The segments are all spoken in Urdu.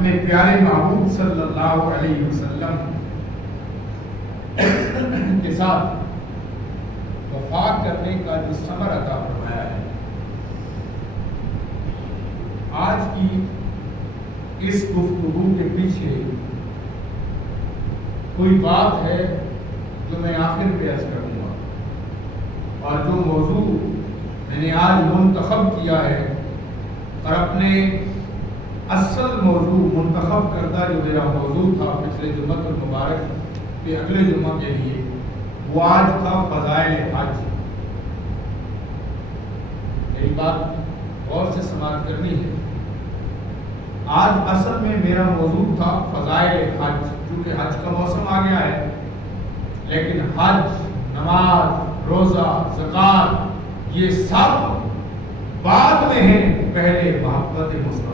اپنے پیارے محبوب صلی اللہ علیہ وسلم کے ساتھ وفا کرنے کا جو ثمر عطا فرمایا ہے، آج کی اس گفتگو کے پیچھے کوئی بات ہے جو میں آخر پہ عرض کروں گا، اور جو موضوع میں نے آج منتخب کیا ہے اور اپنے اصل موضوع منتخب کردہ جو میرا موضوع تھا پچھلے جمعہ المبارک کے اگلے جمعہ کے لیے، وہ آج تھا فضائل حج۔ میری بات غور سے سماعت کرنی ہے۔ آج اصل میں میرا موضوع تھا فضائل حج، کیونکہ حج کا موسم آ گیا ہے، لیکن حج، نماز، روزہ، زکوٰۃ یہ سب بعد میں ہیں، پہلے محبت مصطفیٰ،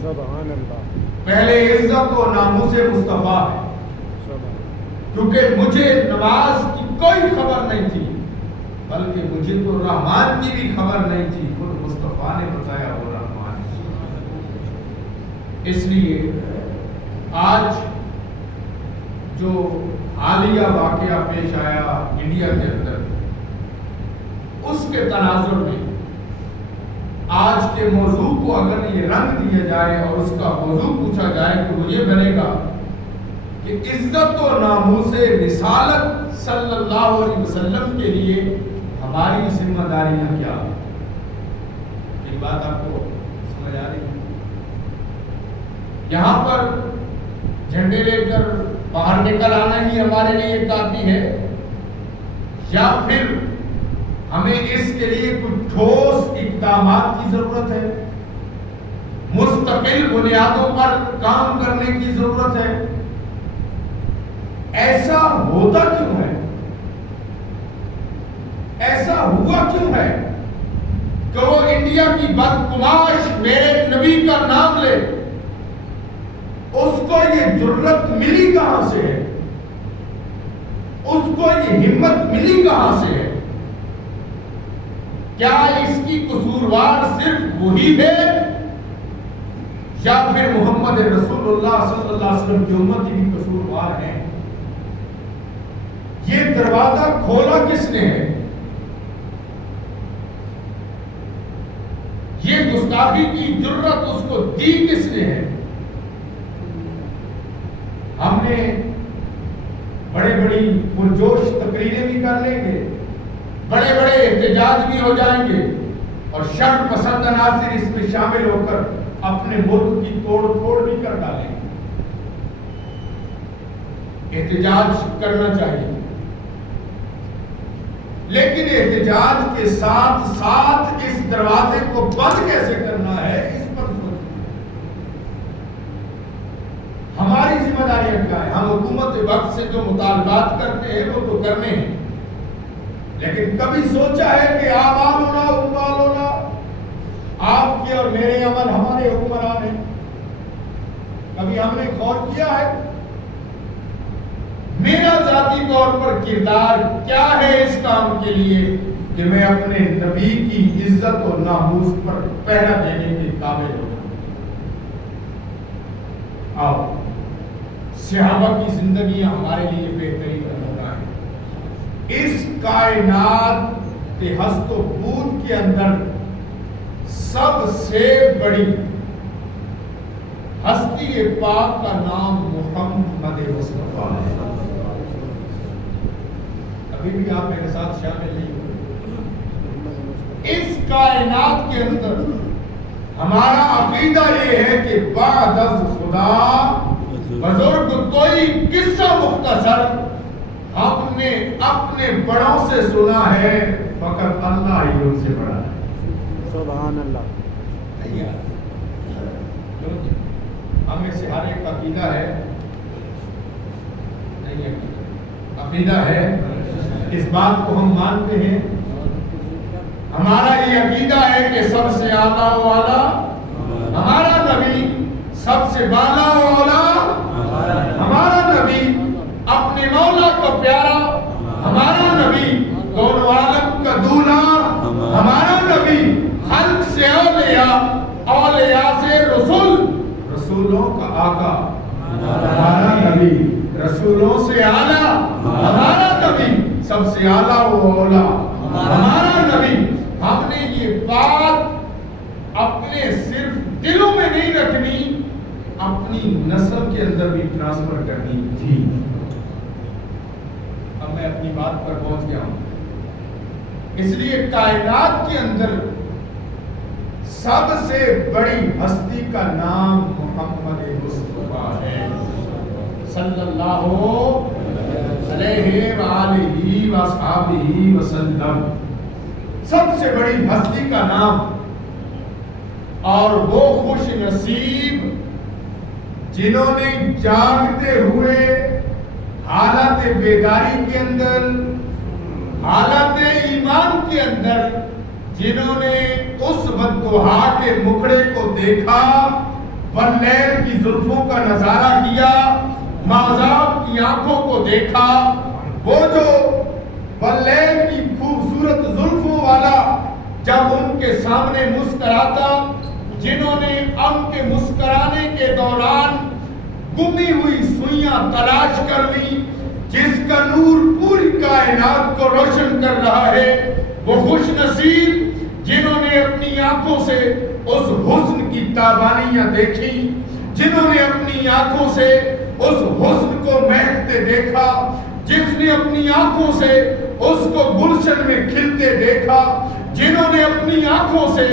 سبحان اللہ، پہلے عزت و ناموس مصطفیٰ ہے۔ کیونکہ مجھے نماز کی کوئی خبر نہیں تھی، بلکہ مجھے تو رحمان کی بھی خبر نہیں تھی، خود مصطفیٰ نے بتایا وہ رحمان۔ اس لیے آج جو حالیہ واقعہ پیش آیا انڈیا کے اندر، اس کے تناظر میں آج کے موضوع کو اگر یہ رنگ دیا جائے اور اس کا موضوع پوچھا جائے تو وہ یہ بنے گا کہ عزت و ناموس رسالت صلی اللہ علیہ وسلم کے لیے ہماری ذمہ داریاں کیا ہیں۔ یہ بات آپ کو سمجھ آ رہی ہے؟ یہاں پر جھنڈے لے کر باہر نکل آنا ہی ہمارے لیے کافی ہے، یا پھر ہمیں اس کے لیے کچھ ٹھوس اقدامات کی ضرورت ہے، مستقل بنیادوں پر کام کرنے کی ضرورت ہے؟ ایسا ہوتا کیوں ہے؟ ایسا ہوا کیوں ہے کہ وہ انڈیا کی بدگماش میرے نبی کا نام لے؟ اس کو یہ جرت ملی کہاں سے ہے؟ اس کو یہ ہمت ملی کہاں سے ہے؟ کیا اس کی قصوروار صرف وہی ہے، یا پھر محمد رسول اللہ صلی اللہ علیہ وسلم کی امت بھی قصوروار ہیں؟ یہ دروازہ کھولا کس نے ہے؟ یہ گستاخی کی جرت اس کو دی کس نے ہے؟ ہم نے بڑی بڑی پرجوش تقریریں بھی کر لیں گے، بڑے بڑے احتجاج بھی ہو جائیں گے، اور شر پسند عناصر اس میں شامل ہو کر اپنے ملک کی توڑ پھوڑ بھی کر ڈالیں گے۔ احتجاج کرنا چاہیے، لیکن احتجاج کے ساتھ ساتھ اس دروازے کو بند کیسے کرنا ہے، اس پر سوچیں۔ ہماری ذمہ داریاں کیا ہیں؟ ہم حکومت وقت سے جو مطالبات کرتے ہیں وہ تو کرنے ہیں، لیکن کبھی سوچا ہے کہ آباد ہونا اقبال ہونا آپ کے اور میرے عمل ہمارے حکمران ہیں؟ کبھی ہم نے غور کیا ہے میرا ذاتی طور پر کردار کیا ہے اس کام کے لیے کہ میں اپنے نبی کی عزت اور ناموس پر پہرا دینے کے قابل ہوں؟ آؤ، صحابہ کی زندگی ہمارے لیے بہترین نمونہ ہے۔ اس کائنات کے ہست و بود کے اندر سب سے بڑی ہستی پاک کا نام محمد مصطفیٰ ہے۔ ابھی بھی آپ میرے ساتھ شامل نہیں ہوئے؟ اس کائنات کے اندر ہمارا عقیدہ یہ ہے کہ بعد از خدا بزرگ کوئی قصہ مختصر ہم نے اپنے بڑوں سے سنا ہے، فقط اللہ ہی ان سے بڑا ہے۔ سبحان اللہ۔ ہمیں سے ہر ایک عقیدہ ہے، نہیں عقیدہ ہے، اس بات کو ہم مانتے ہیں۔ ہمارا یہ عقیدہ ہے کہ سب سے اعلیٰ و اعلیٰ ہمارا نبی، سب سے بالا و اعلیٰ ہمارا نبی، اپنے مولا کو پیارا ہمارا نبی، دونوں عالم کا دولہ ہمارا نبی، خلق سے اولیاء، اولیاء سے رسول، رسول رسولوں کا آقا ہمارا نبی، رسولوں سے اعلیٰ ہمارا نبی، سب سے اعلیٰ و اولیٰ ہمارا نبی۔ ہم نے یہ بات اپنے صرف دلوں میں نہیں رکھنی، اپنی نسل کے اندر بھی ٹرانسفر کرنی تھی۔ اب میں اپنی بات پر پہنچ گیا ہوں۔ اس لیے کائنات کے اندر سب سے بڑی ہستی کا نام محمد مصطفیٰ ہے صلی اللہ علیہ وآلہ وصحبہ وسلم، سب سے بڑی ہستی کا نام۔ اور وہ خوش نصیب جنہوں نے جاگتے ہوئے حالت بیداری کے اندر، حالت ایمان کے اندر، جنہوں نے اس والضحیٰ کے مکھڑے کو دیکھا، واللیل کی زلفوں کا نظارہ کیا، ماذاب کی آنکھوں کو دیکھا، وہ جو واللیل کی خوبصورت زلفوں والا جب ان کے سامنے مسکراتا، جنہوں نے ان کے مسکرانے کے دوران گمی ہوئی سوئیاں تلاش کر لی، جس کا نور پوری کائنات کو روشن کر رہا ہے، وہ خوش نصیب جنہوں نے اپنی آنکھوں سے اس حسن کی تابانیاں دیکھی، جنہوں نے اپنی آنکھوں سے اس حسن کو مہکتے دیکھا، جس نے اپنی آنکھوں سے اس کو گلشن میں کھلتے دیکھا، جنہوں نے اپنی آنکھوں سے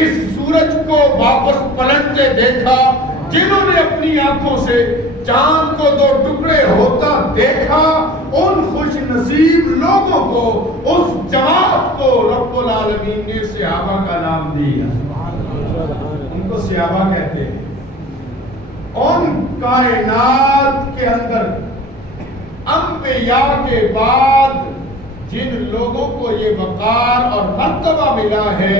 اس سورج کو واپس پلٹتے دیکھا، جنہوں نے اپنی آنکھوں سے چاند کو دو ٹکڑے ہوتا دیکھا، ان خوش نصیب لوگوں کو، اس جماعت کو رب العالمین نے صحابہ کا نام دیا۔ ان کو صحابہ کہتے ہیں۔ ان کائنات کے اندر انبیاء کے بعد جن لوگوں کو یہ وقار اور مرتبہ ملا ہے،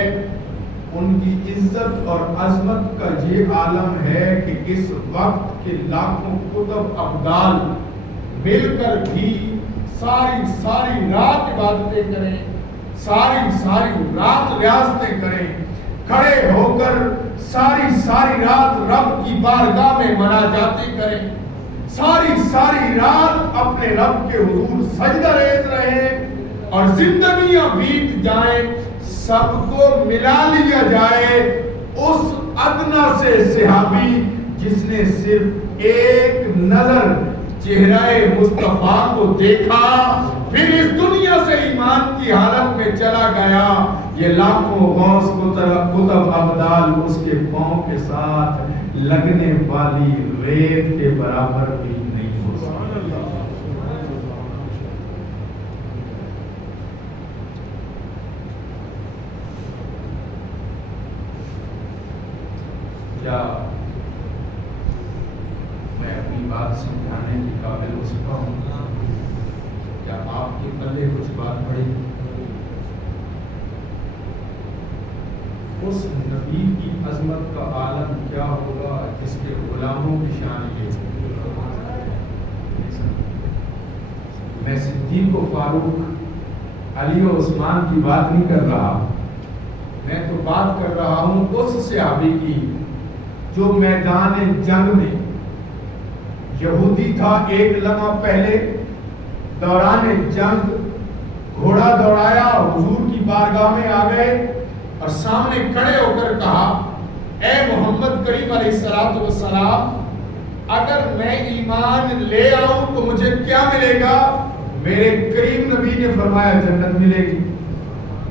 ان کی عزت اور عظمت کا یہ عالم ہے کہ اس وقت کے لاکھوں قطب ابدال مل کر بھی ساری رات عبادتیں کریں، ساری رات ریاضتیں کریں، کھڑے ہو کر ساری رات رب کی بارگاہ میں مناجاتیں کریں، ساری رات اپنے رب کے حضور سجدہ ریز رہیں، اور زندگیاں بیت جائیں، سب کو ملا لیا جائے اس ادنا سے صحابی جس نے صرف ایک نظر چہرہ مصطفیٰ کو دیکھا، پھر اس دنیا سے ایمان کی حالت میں چلا گیا۔ یہ لاکھوں غوث قطب ابدال اس کے پاؤں کے ساتھ لگنے والی ریت کے برابر بھی نہیں ہو سکتا۔ کیا میں اپنی بات سمجھانے کے قابل ہو سکتا ہوں؟ کیا آپ کے پلے کچھ بات پڑی؟ اس نبی کی عظمت کا عالم کیا ہوگا جس کے غلاموں کی شان یہ میں صدیق و فاروق، علی و عثمان کی بات نہیں کر رہا، میں تو بات کر رہا ہوں اس صحابی کی جو میدان جنگ میں یہودی تھا، ایک لمحہ پہلے دوران جنگ گھوڑا دوڑایا، حضور کی بارگاہ میں آ گئے اور سامنے کھڑے ہو کر کہا، اے محمد کریم علیہ السلام، اگر میں ایمان لے آؤں تو مجھے کیا ملے گا؟ میرے کریم نبی نے فرمایا جنت ملے گی۔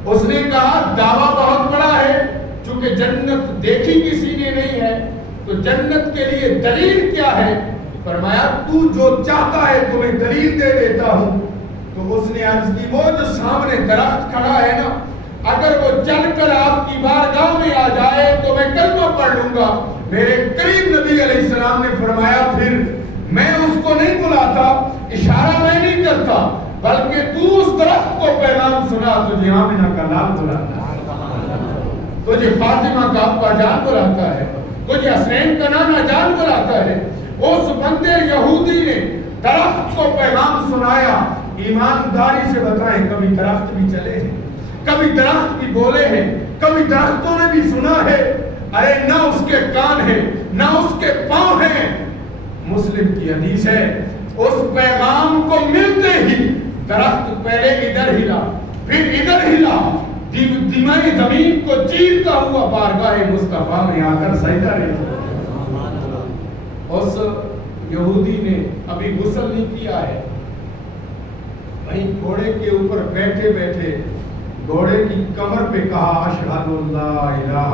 اس نے کہا دعویٰ بہت بڑا ہے، چونکہ جنت دیکھی کسی نے نہیں ہے، تو جنت کے لیے دلیل کیا ہے؟ فرمایا تو جو چاہتا ہے تمہیں دلیل دے دیتا ہوں۔ تو اس نے عرض کی وہ جو سامنے درخت کھڑا ہے نا، اگر وہ چل کر آپ کی بارگاہ میں آ جائے تو میں کلمہ پڑھ لوں گا۔ میرے کریم نبی علیہ السلام نے فرمایا پھر میں اس کو نہیں بلاتا، اشارہ میں نہیں کرتا، بلکہ تو اس درخت کو پیغام سنا، تجھے آمنہ کا لال بلاتا ہے، تجھے فاطمہ کا ابا جان بلاتا ہے، تجھے حسین کا نانا جان بلاتا ہے۔ اس بندے یہودی نے درخت کو پیغام سنایا۔ ایمانداری سے بتائیں، کبھی درخت بھی چلے ہیں، کبھی درخت بھی بولے ہیں، کبھی درختوں نے بھی سنا ہے؟ ارے نہ اس کے کان ہے، نہ اس کے پاؤں مسلم کی حدیث ہے، اس پیغام کو ملتے ہی درخت پہلے ادھر ہلا پھر ادھر ہلا، دمائی زمین کو چیرتا ہوا بارگاہ مصطفیٰ میں آ کر سجدہ رہا۔ اس یہودی نے ابھی غسل نہیں کیا ہے، وہیں گھوڑے کے اوپر بیٹھے بیٹھے گھوڑے کی کمر پہ کہا اشہد اللہ الہ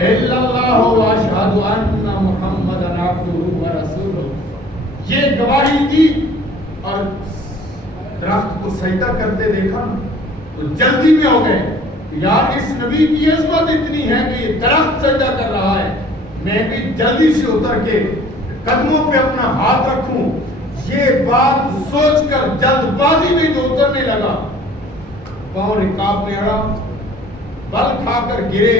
الا اللہ و اشہد ان محمد عبدہ و رسولہ، یہ گواہی دی اور درخت کو سجدہ کرتے دیکھا تو جلدی میں ہو گئے، یار اس نبی کی عظمت اتنی ہے کہ یہ درخت سجدہ کر رہا ہے، میں بھی جلدی سے اتر کے قدموں پہ اپنا ہاتھ رکھوں۔ یہ بات سوچ کر جلد بازی میں جو اترنے لگا، پاؤں رکاب میں اڑا، بل کھا کر گرے،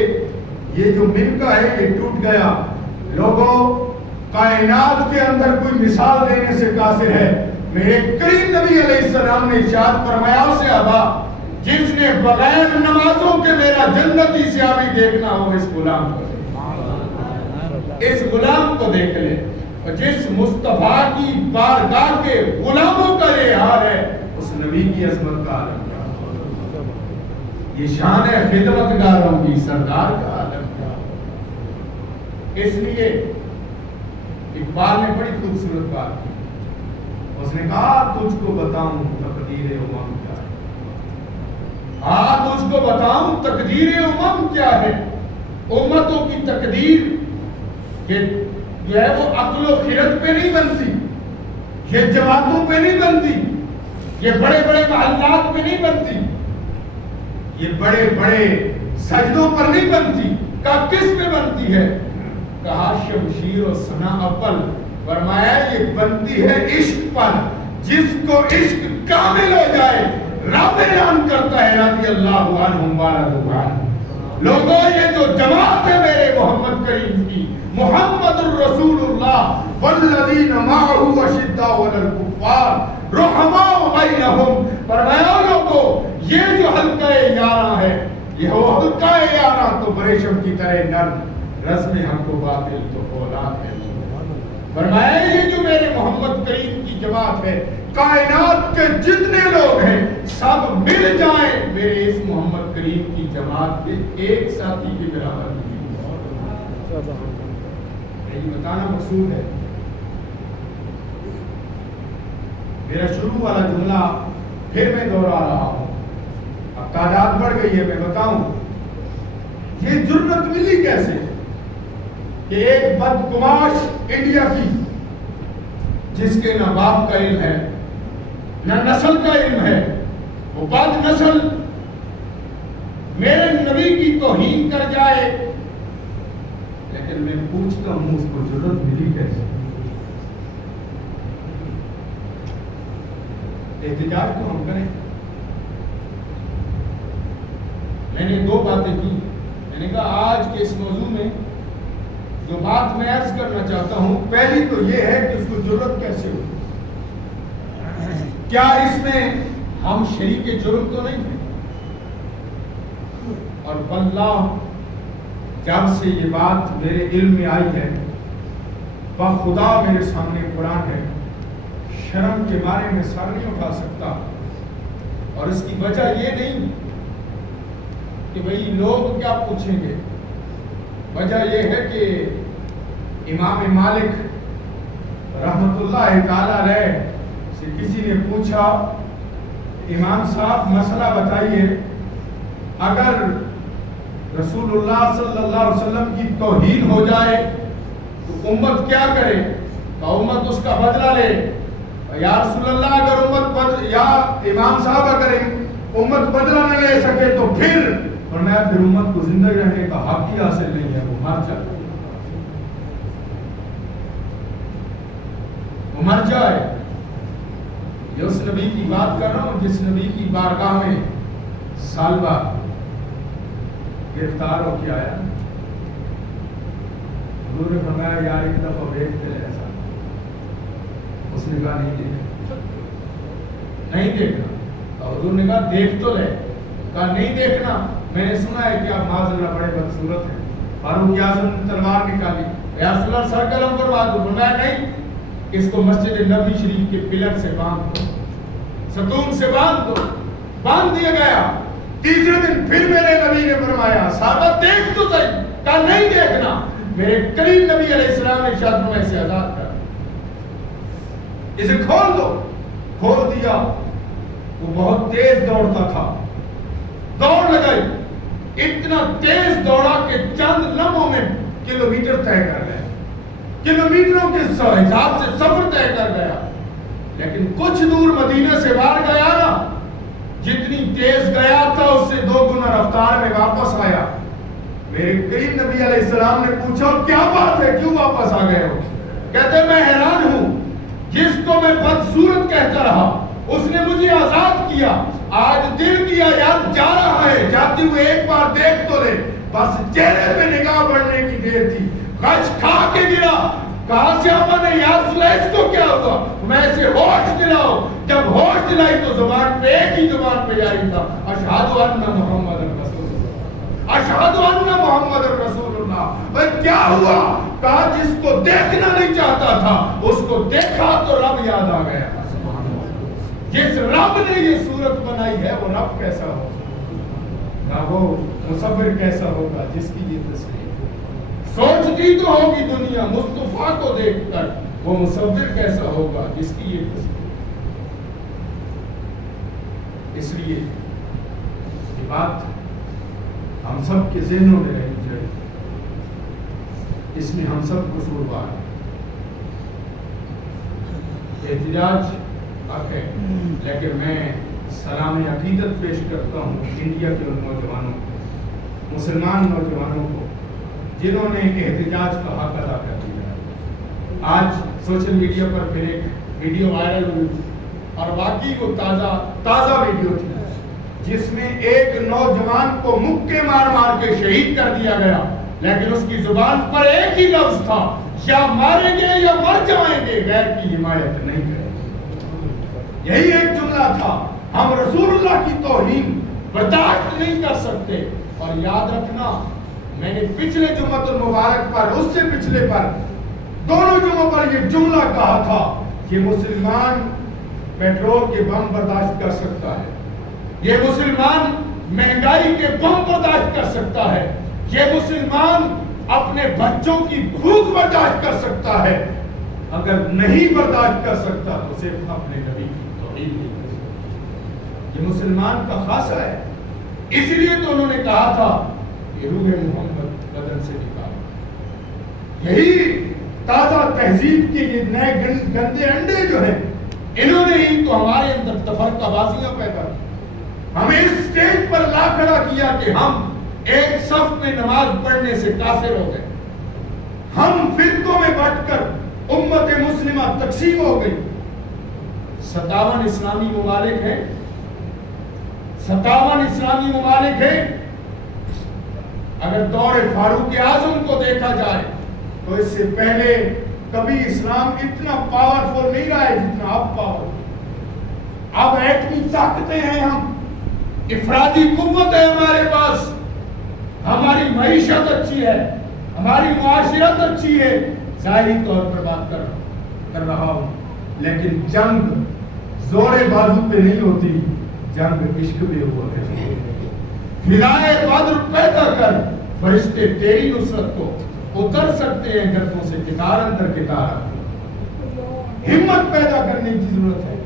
یہ جو منکا ہے یہ ٹوٹ گیا۔ لوگوں، کائنات کے اندر کوئی مثال دینے سے قاصر ہے، میرے کریم نبی علیہ السلام نے ارشاد فرمایا اسے ابا جس نے بغیر نمازوں کے میرا جنتی سیاہی دیکھنا ہو اس غلام کو اس غلام کو دیکھ لے، اور جس مصطفیٰ کی بارگاہ کے غلاموں کا یہ حال ہے، اس نبی کی عظمت کا عالم کیا، یہ شان ہے خدمت گاروں کی سردار کا عالم کیا۔ اس لیے اقبال نے بڑی خوبصورت بات کی، اس نے کہا تجھ کو بتاؤں تقدیر امم کیا ہے، ہاں تجھ کو بتاؤں تقدیر امم کیا ہے۔ امتوں کی تقدیر یہ جو ہے وہ عقل و خرد پہ نہیں بنتی، یہ جماعتوں پہ نہیں بنتی، یہ بڑے بڑے محلات پہ نہیں بنتی، یہ بڑے بڑے سجدوں پر نہیں بنتی، کہا کس پہ بنتی ہے؟ کہا شمشیر و ثنا اول، فرمایا یہ بنتی ہے عشق پر، جس کو عشق کامل ہو جائے رب اعلان کرتا ہے رضی اللہ عنہم ورضوا عنہ۔ لوگوں یہ جو جماعت ہے میرے محمد کریم کی، محمد الرسول اللہ والذین معہ اشداء علی الکفار رحماء بینہم، فرمایا لوگوں یہ جو حلقہ یاراں ہے، یہ وہ حلقہ یاراں تو بریشم کی طرح نرم، رسم حق و باطل تو فولاد ہے۔ فرمایا یہ جو میرے محمد کریم کی جماعت ہے، کائنات کے جتنے لوگ ہیں سب مل جائیں میرے اس محمد کریم کی جماعت کے ایک ساتھی کے برابر نہیں۔ یہ بتانا مقصود ہے۔ میرا شروع والا جملہ پھر میں دوہرا رہا ہوں، اب تعداد بڑھ گئی ہے، میں بتاؤں یہ جرأت ملی کیسے کہ ایک بدگماش انڈیا کی جس کے نہ باپ کا علم ہے نہ نسل کا علم ہے، وہ بد نسل میرے نبی کی توہین کر جائے، لیکن میں پوچھتا ہوں اس کو جرأت ملی کیسے؟ احتجاج تو ہم کریں۔ میں نے دو باتیں کی، میں نے کہا آج کے اس موضوع میں جو بات میں عرض کرنا چاہتا ہوں، پہلی تو یہ ہے کہ اس کو جرأت کیسے ہوئی، کیا اس میں ہم شریک جرم تو نہیں ہیں؟ اور واللہ جب سے یہ بات میرے علم میں آئی ہے، بخدا میرے سامنے قرآن ہے، شرم کے بارے میں سر نہیں اٹھا سکتا، اور اس کی وجہ یہ نہیں کہ بھئی لوگ کیا پوچھیں گے، وجہ یہ ہے کہ امام مالک رحمت اللہ تعالی علیہ سے کسی نے پوچھا امام صاحب مسئلہ بتائیے، اگر رسول اللہ صلی اللہ علیہ وسلم کی توہین ہو جائے تو امت کیا کرے؟ تو امت اس کا بدلہ لے۔ یا رسول اللہ اگر یا امام صاحب اگر امت بدلہ نہ لے سکے تو پھر فرمایا پھر امت کو زندہ رہنے کا حق ہی حاصل نہیں ہے، وہ مر جائے، وہ مر جائے۔ یہ اس نبی کی بات کر رہا ہوں جس نبی کی بارگاہ میں سال بعد گرفتار ہو کے آیا، حضور نے فرمایا یار ایک دفعہ دیکھ کے ایسا، اس نے کہا نہیں دیکھنا، نہیں دیکھنا، اور حضور نے کہا دیکھ تو لے، کہا نہیں دیکھنا، میں نے سنا ہے کہ آپ معاذ اللہ بڑے بدصورت ہیں۔ فاروق اعظم نے تلوار نکالی، یا رسول اللہ سر قلم فرما دو، فرمایا نہیں، اس کو مسجد نبی شریف کے پلر سے باندھ دو، ستون سے باندھ دیا گیا۔ تیسرے دن پھر میرے نبی نے فرمایا صحابہ دیکھ تو صحیح، کہا نہیں دیکھنا۔ میرے کریم نبی علیہ السلام نے ارشاد فرمایا اسے آزاد کر، اسے کھول دو۔ کھول دیا۔ وہ بہت تیز دوڑتا تھا، دوڑ لگائی، اتنا تیز دوڑا کہ چند لمحوں میں کلومیٹر طے کر گیا، کلومیٹروں کے حساب سے سفر طے کر گیا۔ لیکن کچھ دور مدینہ سے باہر گیا نا، جتنی تیز گیا تھا اس سے 2 گنا رفتار میں واپس آیا۔ میرے کریم نبی علیہ السلام نے پوچھا کیا بات ہے، کیوں واپس آ گئے ہو؟ کہتے میں حیران ہوں، جس کو میں بدصورت کہتا رہا اس نے مجھے آزاد کیا، آج دل کیا یار جا رہا ہے، جاتے ہوئے ایک بار دیکھ تو لے۔ بس چہرے پہ نگاہ بڑھنے کی دیر تھی، غش کھا کے گرا۔ کہا صحابہ نے یا رسول اللہ اس کو کیا ہوا؟ میں اسے ہوش دلاؤ۔ جب ہوش دلائی تو زبان پہ ایک ہی زبان پہ جاری تھا اشہد ان محمد رسول اللہ، اشہد ان محمد رسول اللہ۔ بھئی کیا ہوا؟ کہا جس کو دیکھنا نہیں چاہتا تھا اس کو دیکھا تو رب یاد آ گیا۔ جس رب نے یہ صورت بنائی ہے وہ رب کیسا ہوگا، نہ وہ مصور کیسا ہوگا جس کی یہ تصویر سوچتی تو ہوگی دنیا مصطفیٰ کو دیکھ کر، وہ مصور کیسا ہوگا جس کی یہ تصویر۔ اس لیے یہ بات ہم سب کے ذہنوں میں رہنی چاہیے، اس میں ہم سب قصوروار ہیں۔ احتجاج حق ہے، لیکن میں سلام عقیدت پیش کرتا ہوں انڈیا کے ان نوجوانوں کو، مسلمان نوجوانوں کو جنہوں نے احتجاج کا حق ادا کر دیا۔ آج سوشل میڈیا پر پھر ایک ویڈیو وائرل ہوئی اور واقعی وہ تازہ ویڈیو تھی جس میں ایک نوجوان کو مکے مار مار کے شہید کر دیا گیا، لیکن اس کی زبان پر ایک ہی لفظ تھا یا ماریں گے یا مر جائیں گے، غیر کی حمایت نہیں کریں گے۔ یہی ایک جملہ تھا۔ ہم رسول اللہ کی توہین برداشت نہیں کر سکتے۔ اور یاد رکھنا میں نے پچھلے جمعۃ المبارک پر، اس سے پچھلے پر، دونوں جمعوں پر یہ جملہ کہا تھا کہ مسلمان پیٹرول کے بم برداشت کر سکتا ہے، یہ مسلمان مہنگائی کے بم برداشت کر سکتا ہے، یہ مسلمان اپنے بچوں کی بھوک برداشت کر سکتا ہے، اگر نہیں برداشت کر سکتا تو صرف اپنے نبی کی توہین نہیں کر سکتا۔ یہ مسلمان کا خاصہ ہے۔ اس لیے تو انہوں نے کہا تھا کہ روح محمد بدن سے نکال۔ یہی تازہ تہذیب کے یہ نئے گندے انڈے جو ہیں، انہوں نے ہی تو ہمارے اندر تفرقہ بازیاں پیدا کی، ہمیں اس سٹیج پر لا کھڑا کیا کہ ہم ایک صف میں نماز پڑھنے سے قاصر ہو گئے، ہم فرقوں میں بٹ کر امت مسلمہ تقسیم ہو گئی۔ 57 اسلامی ممالک ہیں، 57 اسلامی ممالک ہیں۔ اگر دور فاروق اعظم کو دیکھا جائے تو اس سے پہلے کبھی اسلام اتنا پاورفل نہیں رہا ہے جتنا اب پاورفل۔ اب ایٹمی طاقتیں ہیں، ہم افرادی قوت ہے ہمارے پاس، ہماری معیشت اچھی ہے، ہماری معاشرت اچھی ہے۔ ظاہری طور پر بات کر رہا ہوں، لیکن جنگ زور بازو پہ نہیں ہوتی، جنگ عشق پہ ہوا ہے۔ فضائے بدر پیدا کر، فرشتے تیری نصرت کو اتر سکتے ہیں گردوں سے کتار اندر کتار۔ ہمت پیدا کرنے کی ضرورت ہے۔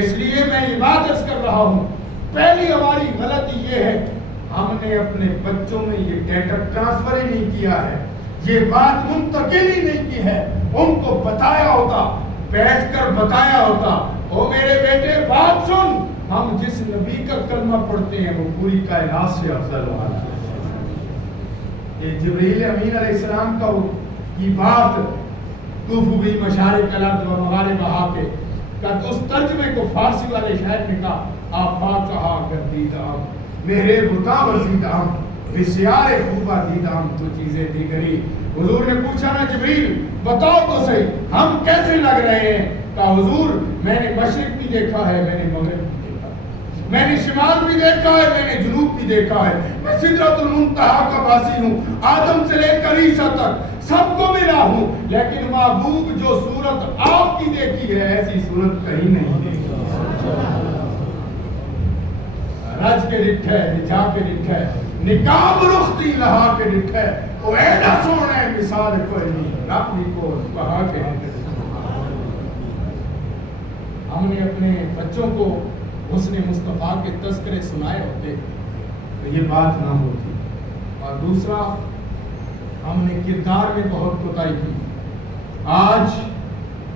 اس لیے میں یہ بات عرض کر رہا ہوں، پہلی ہماری غلطی یہ ہے ہم نے اپنے بچوں میں یہ ڈیٹا ٹرانسفر ہی نہیں کیا ہے، یہ بات منتقل ہی نہیں کی ہے۔ ان کو بتایا ہوتا، بیٹھ کر بتایا ہوتا، او میرے بیٹے بات سن، ہم جس نبی کا کلمہ پڑھتے ہیں وہ پوری کائنات سے افضل والا ہے۔ یہ جبریل امین علیہ السلام کی بات طوفوا بی مشارق الارض و مغاربہا کے کا اس ترجمے کو فارسی والے شاعر نے کہا آفاق کہا گردیدام میرے بتا ورزیدام بسیار خوبہ دیدام تو چیزیں دیگری۔ حضور نے پوچھا نا جبریل بتاؤ تو صحیح ہم کیسے لگ رہے ہیں؟ کہا حضور میں نے مشرق بھی دیکھا ہے، میں نے مغرب بھی دیکھا ہے۔ میں نے شمال بھی دیکھا ہے، میں نے جنوب بھی دیکھا ہے، میں سدرۃ المنتہا کا باسی ہوں، آدم سے لے کر عیسیٰ تک سب کو ملا ہوں، لیکن محبوب جو صورت آپ کی دیکھی ہے ایسی صورت کہیں نہیں دیکھی۔ رج کے ڈٹھے نجا کے ڈٹھے نکاب رختی لہا کے ڈٹھے او ایڈا سونے مثال کوئی نہیں ربی کو کہا کے ہم نے اپنے بچوں کو حسن مصطفیٰ کے تذکرے سنائے ہوتے تو یہ بات نہ ہوتی۔ اور دوسرا، ہم نے کردار میں بہت کوتاہی کی۔ آج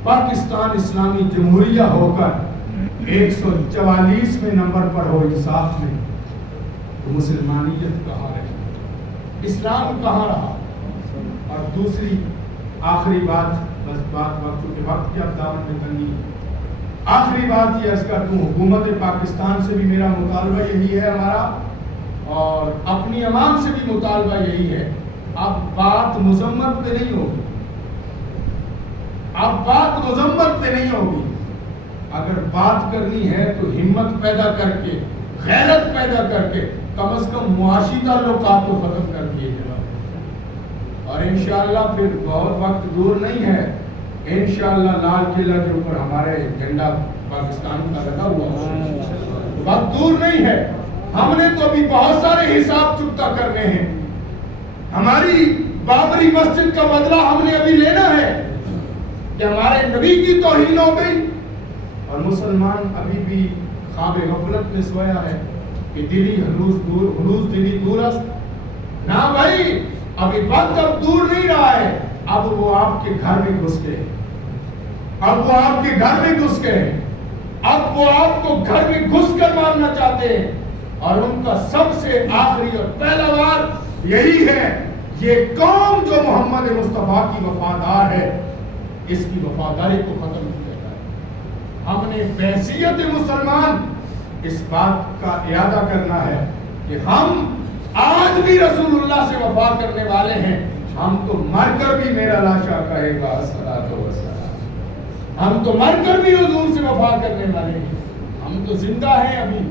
پاکستان اسلامی جمہوریہ ہو کر 144ویں نمبر پر ہو انصاف میں، تو مسلمانیت کہاں رہی، اسلام کہاں رہا؟ اور دوسری آخری بات، بس بات وقت کی اب دعوت میں تنگی، آخری بات یہ عرض کر دوں، حکومت پاکستان سے بھی میرا مطالبہ یہی ہے ہمارا، اور اپنی عوام سے بھی مطالبہ یہی ہے، اب بات مذمت پہ نہیں ہوگی، اب بات مذمت پہ نہیں ہوگی، اگر بات کرنی ہے تو ہمت پیدا کر کے، غیرت پیدا کر کے، کم از کم معاشی تعلقات کو ختم کر دیے جائیں، اور انشاءاللہ پھر بہت وقت دور نہیں ہے، انشاءاللہ لال قلعہ کے اوپر ہمارے جھنڈا پاکستان کا لگا ہوا ہے، وقت دور نہیں ہے، ہم نے تو ابھی بہت سارے حساب چکتا کرنے ہیں، ہماری بابری مسجد کا بدلہ ہم نے ابھی لینا ہے کہ ہمارے نبی کی توہین ہو گئی، اور مسلمان ابھی بھی خواب غفلت میں سویا ہے کہ دلی ہنوز دلی دور است، نہ بھائی ابھی وقت اب دور نہیں رہا ہے، اب وہ آپ کے گھر میں گھس گئے، اب وہ آپ کے گھر میں گھس گئے، اب وہ آپ کو گھر میں گھس کر مارنا چاہتے ہیں، اور ان کا سب سے آخری اور پہلا وار یہی ہے، یہ قوم جو محمد مصطفیٰ کی وفادار ہے اس کی وفاداری کو ختم کیا جائے۔ ہم نے بحیثیت مسلمان اس بات کا اعادہ کرنا ہے کہ ہم آج بھی رسول اللہ سے وفا کرنے والے ہیں، ہم تو مر کر بھی میرا لاشا کہے گا الصلاۃ والسلام، ہم تو مر کر بھی حضور سے وفا کرنے والے ہیں، ہم تو زندہ ہیں ابھی،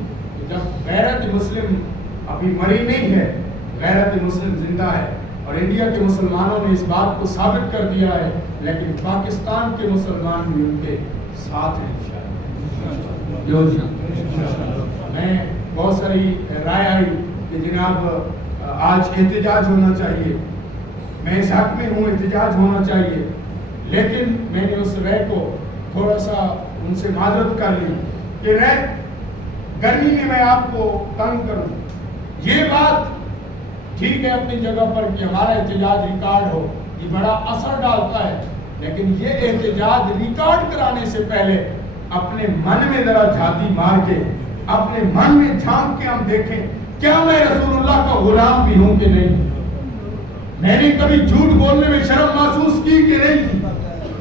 جب غیرت مسلم ابھی مری نہیں ہے، غیرت مسلم زندہ ہے، اور انڈیا کے مسلمانوں نے اس بات کو ثابت کر دیا ہے، لیکن پاکستان کے مسلمان بھی ان کے ساتھ ہیں انشاءاللہ۔ میں بہت ساری رائے آئی کہ جناب آج احتجاج ہونا چاہیے، میں اس حق میں ہوں احتجاج ہونا چاہیے، لیکن میں نے اس رائے کو تھوڑا سا ان سے معذرت کر لی کہ رائے گرمی میں آپ کو تنگ کروں، یہ بات ٹھیک ہے اپنی جگہ پر کہ ہمارا احتجاج ریکارڈ ہو، یہ بڑا اثر ڈالتا ہے، لیکن یہ احتجاج ریکارڈ کرانے سے پہلے اپنے من میں ذرا جھانکی مار کے، اپنے من میں جھانک کے ہم دیکھیں کیا میں رسول اللہ کا غلام بھی ہوں کہ نہیں، میں نے کبھی جھوٹ بولنے میں شرم محسوس کی کہ نہیں کی،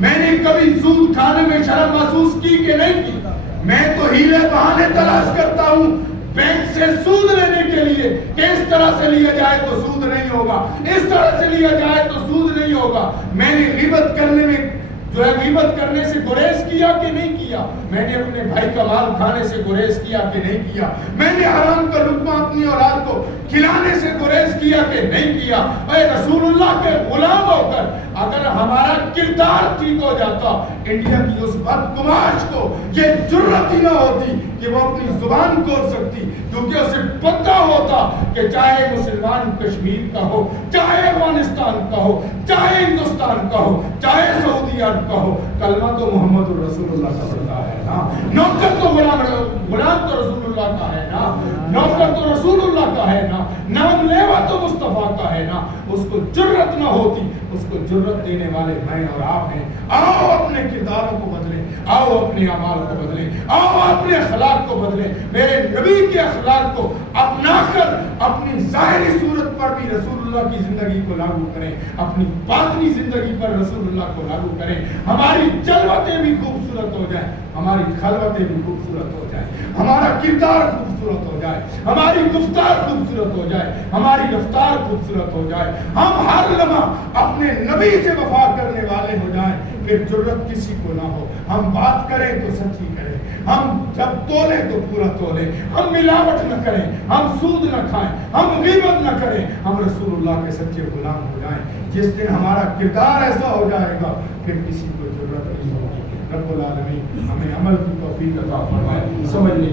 میں نے کبھی سود کھانے میں شرم محسوس کی کہ نہیں کی، میں تو ہیلے بہانے تلاش کرتا ہوں بینک سے سود لینے کے لیے کہ اس طرح سے لیا جائے تو سود نہیں ہوگا، اس طرح سے لیا جائے تو سود نہیں ہوگا، میں نے غیبت کرنے میں جو ہے غیبت کرنے سے گریز کیا کہ نہیں کیا، میں نے اپنے بھائی کا مال کھانے سے گریز کیا کہ نہیں کیا، میں نے حرام کا لقمہ اپنی اولاد کو کھلانے سے گریز کیا کہ نہیں کیا، اے رسول اللہ کے غلام ہو کر اگر ہمارا کردار ٹھیک ہو جاتا، انڈیا کی اس بدگماش کو یہ جرت ہی نہ ہوتی کہ وہ اپنی زبان کھول سکتی، کیونکہ اسے پتہ ہوتا کہ چاہے مسلمان کشمیر کا ہو، چاہے افغانستان کا ہو، چاہے ہندوستان کا ہو، چاہے سعودی عرب کا ہو، کلمہ تو محمد رسول اللہ کا پڑھتا ہے نا، نوکر تو غلام تو رسول اللہ کا ہے نا، نوکر تو رسول اللہ کا ہے نا، نام لیوا تو مصطفیٰ کا ہے نا، اس کو جرت نہ ہوتی، اس کو جرت دینے والے میں اور آپ ہیں۔ آؤ اپنے کرداروں کو بدلیں، آؤ اپنے اعمال کو بدلیں، آؤ اپنے اخلاق کو بدلیں، میرے نبی کے اخلاق کو اپنا کر اپنی ظاہری صورت پر بھی رسول اللہ کی زندگی کو لاگو کریں، اپنی باطنی زندگی پر رسول اللہ کو لاگو کریں، ہماری جلوتیں بھی خوبصورت ہو جائیں، ہماری خلوتیں بھی خوبصورت ہو جائیں، ہمارا کردار خوبصورت ہو جائے، ہماری گفتار خوبصورت ہو جائے، ہماری رفتار خوبصورت ہو جائے، ہم ہر لمحہ اپنے نبی سے وفا کرنے والے ہو جائیں۔ پھر ضرورت کسی کو نہ ہو. ہم بات کریں تو سچی کریں, ہم جب تولیں تو پورا تولیں, ہم ملاوٹ نہ کریں, ہم سود نہ کھائیں, ہم غیبت نہ کریں, ہم رسول اللہ کے سچے غلام ہو جائیں. جس دن ہمارا کردار ایسا ہو جائے گا پھر کسی کو ضرورت نہیں ہوگی. رب العالمین ہمیں عمل کی توفیق عطا فرمائے, سمجھنے